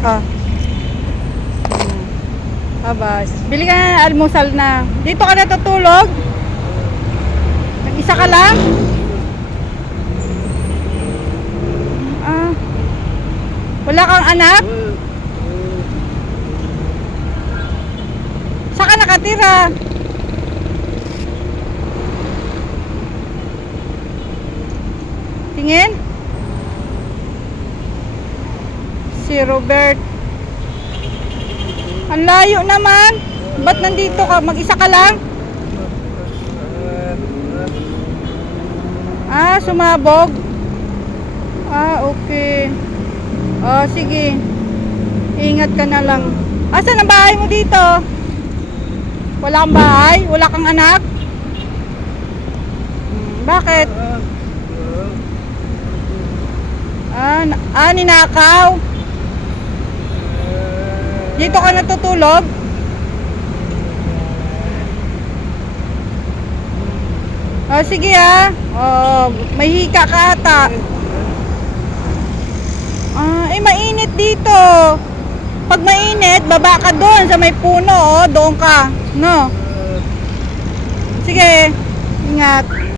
Ah. Abas. Bili ka na ng almusal na. Dito ka natutulog? Nag-isa ka lang? Ah. Wala kang anak? Saan ka nakatira? Tingin? Si Robert. Ang layo naman. Ba't nandito ka? Mag-isa ka lang? Ah, sumabog. Ah, okay. Oh, sige. Ingat ka na lang. Asan ang bahay mo dito? Wala kang bahay? Wala kang anak? Bakit? Ninakaw? Dito ka natutulog? Oh, sige ah. Oh, may hika ka ata. Mainit dito. Pag mainit, baba ka doon sa may puno, oh, doon ka, no? Sige, ingat.